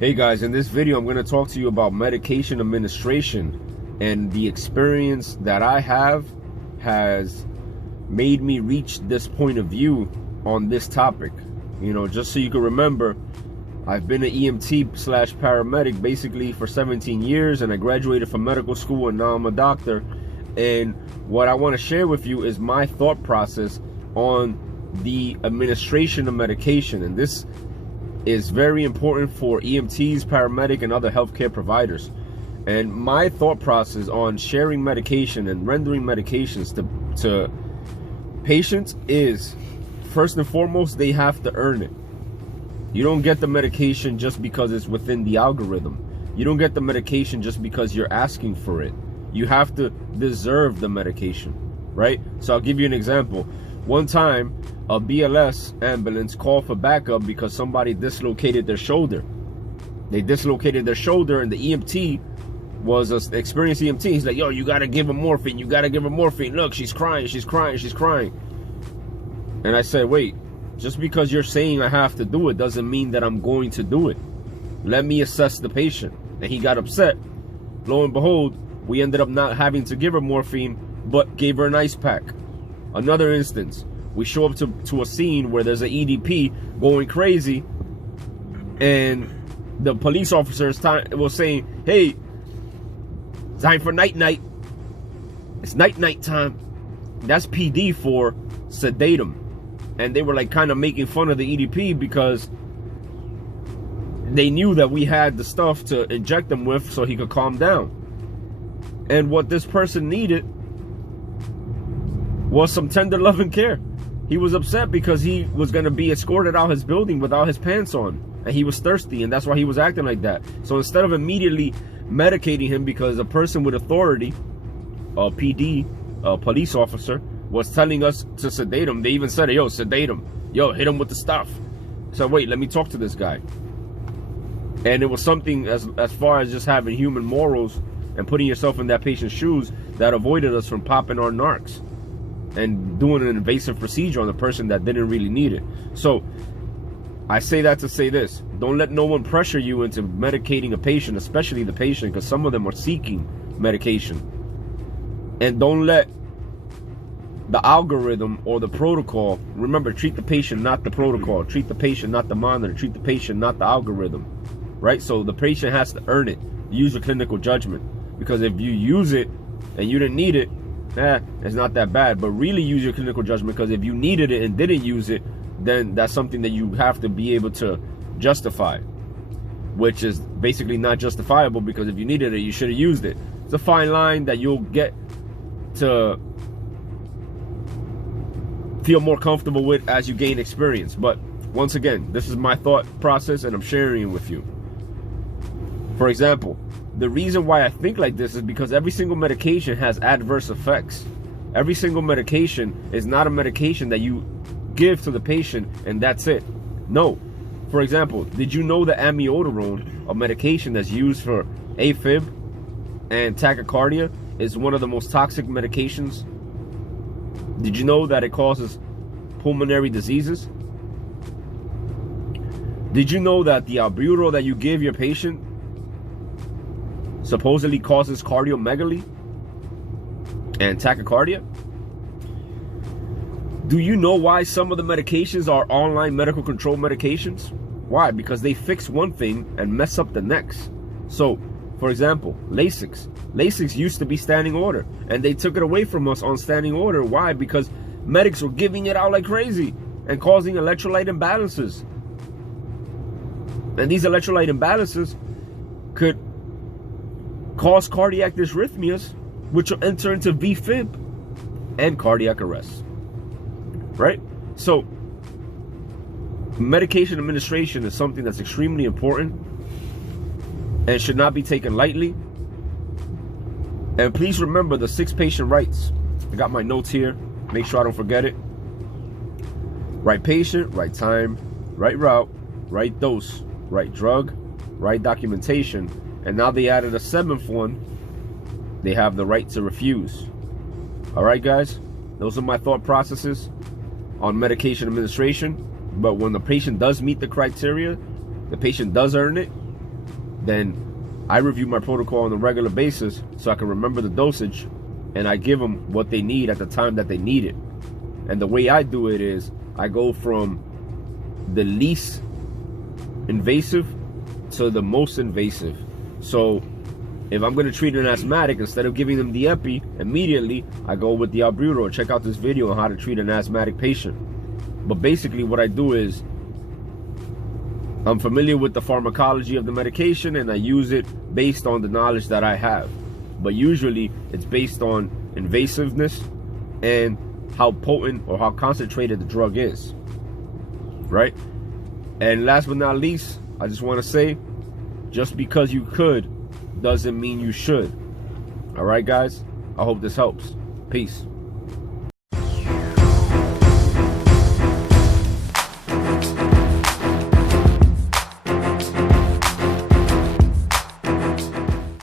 Hey guys, in this video I'm going to talk to you about medication administration, and the experience that I have has made me reach this point of view on this topic. You know, just so you can remember, I've been an EMT / paramedic basically for 17 years, and I graduated from medical school, and now I'm a doctor. And what I want to share with you is my thought process on the administration of medication, and this is very important for EMTs, paramedic, and other healthcare providers. And my thought process on sharing medication and rendering medications to patients is, first and foremost, they have to earn it. You don't get the medication just because it's within the algorithm. You don't get the medication just because you're asking for it. You have to deserve the medication, right? So I'll give you an example. One time, a BLS ambulance called for backup because somebody dislocated their shoulder. They dislocated their shoulder, and the EMT was an experienced EMT. He's like, yo, you gotta give her morphine. You gotta give her morphine. Look, she's crying, she's crying, she's crying. And I said, wait, just because you're saying I have to do it doesn't mean that I'm going to do it. Let me assess the patient. And he got upset. Lo and behold, we ended up not having to give her morphine, but gave her an ice pack. Another instance, we show up to a scene where there's an EDP going crazy, and the police officer was saying, hey, time for night-night. It's night-night time. That's PD for sedate him. And they were like kind of making fun of the EDP because they knew that we had the stuff to inject him with so he could calm down. And what this person needed was some tender loving care. He was upset because he was going to be escorted out his building without his pants on, and he was thirsty, and that's why he was acting like that. So instead of immediately medicating him because a person with authority, a PD, a police officer, was telling us to sedate him, they even said, yo, sedate him, yo, hit him with the stuff. So wait, let me talk to this guy. And it was something as far as just having human morals and putting yourself in that patient's shoes that avoided us from popping our narcs and doing an invasive procedure on the person that didn't really need it. So I say that to say this: don't let no one pressure you into medicating a patient, especially the patient, because some of them are seeking medication. And don't let the algorithm or the protocol, remember, treat the patient, not the protocol. Treat the patient, not the monitor. Treat the patient, not the algorithm, right? So the patient has to earn it. Use your clinical judgment, because if you use it and you didn't need it, it's not that bad. But really use your clinical judgment, because if you needed it and didn't use it, then that's something that you have to be able to justify, which is basically not justifiable, because if you needed it, you should have used it. It's a fine line that you'll get to feel more comfortable with as you gain experience. But once again, this is my thought process, and I'm sharing it with you. For example, the reason why I think like this is because every single medication has adverse effects. Every single medication is not a medication that you give to the patient and that's it. No. For example, did you know that amiodarone, a medication that's used for AFib and tachycardia, is one of the most toxic medications? Did you know that it causes pulmonary diseases? Did you know that the albuterol that you give your patient supposedly causes cardiomegaly and tachycardia? Do you know why some of the medications are online medical control medications? Why? Because they fix one thing and mess up the next. So, for example, Lasix. Lasix used to be standing order, and they took it away from us on standing order. Why? Because medics were giving it out like crazy and causing electrolyte imbalances. And these electrolyte imbalances could cause cardiac dysrhythmias, which will enter into VFib and cardiac arrest. Right? So, medication administration is something that's extremely important and should not be taken lightly. And please remember the 6 patient rights. I got my notes here. Make sure I don't forget it. Right patient, right time, right route, right dose, right drug, right documentation. And now they added a 7th one. They have the right to refuse. All right, guys? Those are my thought processes on medication administration. But when the patient does meet the criteria, the patient does earn it, then I review my protocol on a regular basis so I can remember the dosage, and I give them what they need at the time that they need it. And the way I do it is I go from the least invasive to the most invasive. So if I'm going to treat an asthmatic, instead of giving them the epi immediately, I go with the albuterol. Check out this video on how to treat an asthmatic patient. But basically what I do is I'm familiar with the pharmacology of the medication, and I use it based on the knowledge that I have. But usually it's based on invasiveness and how potent or how concentrated the drug is, right? And last but not least, I just want to say, just because you could doesn't mean you should. All right, guys, I hope this helps. Peace.